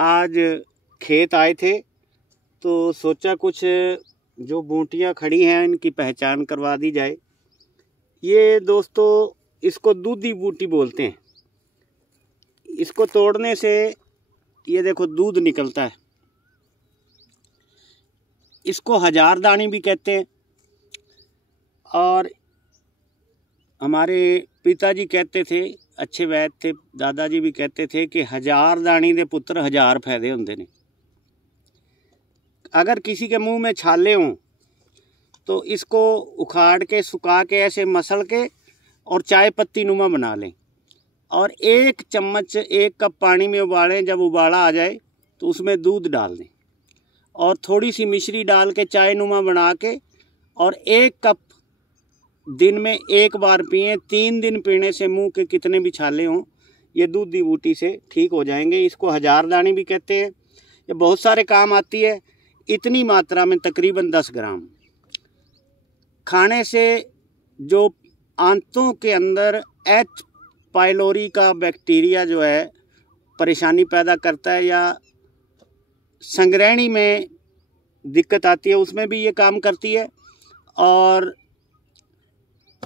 आज खेत आए थे तो सोचा कुछ जो बूटियाँ खड़ी हैं इनकी पहचान करवा दी जाए। ये दोस्तों इसको दूधी बूटी बोलते हैं। इसको तोड़ने से ये देखो दूध निकलता है। इसको हजारदानी भी कहते हैं और हमारे पिताजी कहते थे, अच्छे वैद थे, दादाजी भी कहते थे कि हजारदानी दे पुत्र हजार फायदे होंदे ने। अगर किसी के मुंह में छाले हों तो इसको उखाड़ के सुखा के ऐसे मसल के और चाय पत्ती नुमा बना लें और 1 चम्मच 1 कप पानी में उबालें। जब उबाला आ जाए तो उसमें दूध डाल दें और थोड़ी सी मिश्री डाल के चाय नुमा बना के और 1 कप दिन में 1 बार पिएं। 3 दिन पीने से मुंह के कितने भी छाले हों ये दूधी बूटी से ठीक हो जाएंगे। इसको हजारदानी भी कहते हैं। ये बहुत सारे काम आती है। इतनी मात्रा में तकरीबन 10 ग्राम खाने से जो आंतों के अंदर एच पाइलोरी का बैक्टीरिया जो है परेशानी पैदा करता है या संग्रहणी में दिक्कत आती है उसमें भी ये काम करती है। और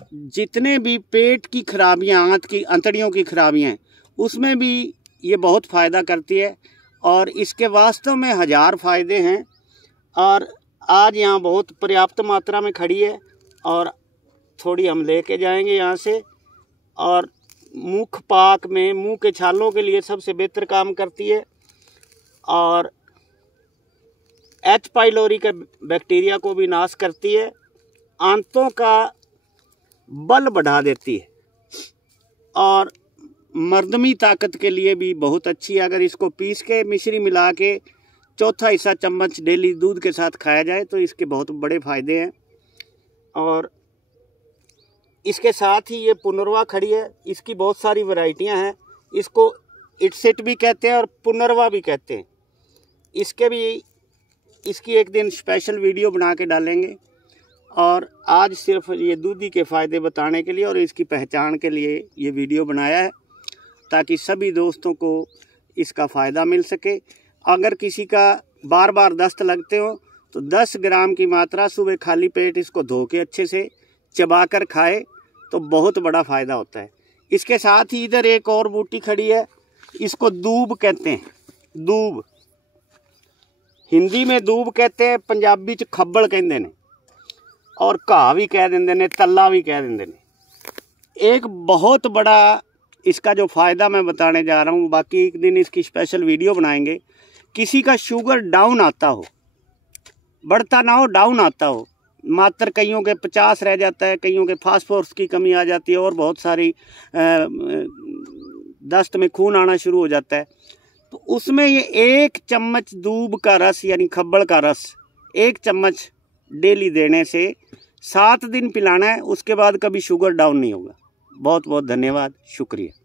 जितने भी पेट की खराबियाँ, अंतड़ियों की खराबियाँ हैं उसमें भी ये बहुत फ़ायदा करती है और इसके वास्तव में 1000 फ़ायदे हैं। और आज यहाँ बहुत पर्याप्त मात्रा में खड़ी है और थोड़ी हम लेके जाएंगे यहाँ से। और मुख पाक में मुंह के छालों के लिए सबसे बेहतर काम करती है और एच पाइलोरी के बैक्टीरिया को भी नाश करती है। आंतों का बल बढ़ा देती है और मर्दमी ताकत के लिए भी बहुत अच्छी है। अगर इसको पीस के मिश्री मिला के 1/4 हिस्सा चम्मच डेली दूध के साथ खाया जाए तो इसके बहुत बड़े फ़ायदे हैं। और इसके साथ ही ये पुनर्वा खड़ी है। इसकी बहुत सारी वैरायटियां हैं। इसको इटसेट भी कहते हैं और पुनर्वा भी कहते हैं। इसकी एक दिन स्पेशल वीडियो बना के डालेंगे। और आज सिर्फ ये दूधी के फ़ायदे बताने के लिए और इसकी पहचान के लिए ये वीडियो बनाया है ताकि सभी दोस्तों को इसका फ़ायदा मिल सके। अगर किसी का बार बार दस्त लगते हो तो 10 ग्राम की मात्रा सुबह खाली पेट इसको धो के अच्छे से चबा कर खाए तो बहुत बड़ा फ़ायदा होता है। इसके साथ ही इधर एक और बूटी खड़ी है। इसको दूब कहते हैं। दूब हिंदी में दूब कहते हैं, पंजाबी च खब्बल कहते हैं और घा भी कह देंगे ने, तल्ला भी कह देंगे ने। एक बहुत बड़ा इसका जो फ़ायदा मैं बताने जा रहा हूँ, बाकी एक दिन इसकी स्पेशल वीडियो बनाएंगे। किसी का शुगर डाउन आता हो, बढ़ता ना हो, डाउन आता हो, मात्र कईयों के 50 रह जाता है, कईयों के फास्फोरस की कमी आ जाती है और बहुत सारी दस्त में खून आना शुरू हो जाता है, तो उसमें ये 1 चम्मच दूब का रस यानी खब्बल का रस 1 चम्मच डेली देने से 7 दिन पिलाना है। उसके बाद कभी शुगर डाउन नहीं होगा। बहुत बहुत धन्यवाद, शुक्रिया।